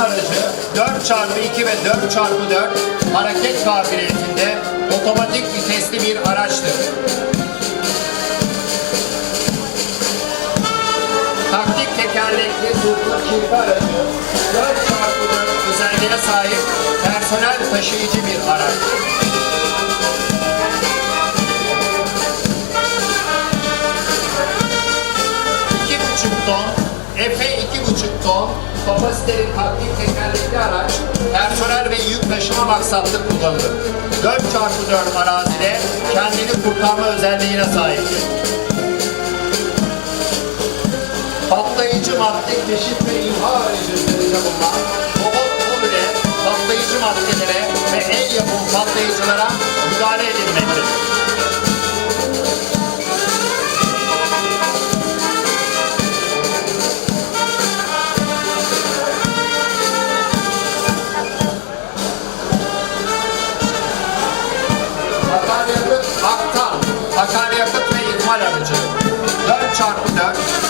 aracı 4x2 ve 4x4 hareket kabiliyetinde otomatik vitesli bir araçtır. Taktik tekerlekli hızlı kirpi aracı 4x4 özelliğine sahip personel taşıyıcı bir araç. İki buçuk ton, Efe iki buçuk ton, kapasiteli taktik tekerlekli araç, personel ve yük taşıma maksatlı kullanılır. 4x4 arazide kendini kurtarma özelliğine sahiptir. Patlayıcı madde keşif ve imha aracı üzerinde bulunan robot modüle patlayıcı maddelere ve el yapımı patlayıcılara müdahale edilmektedir. çarpı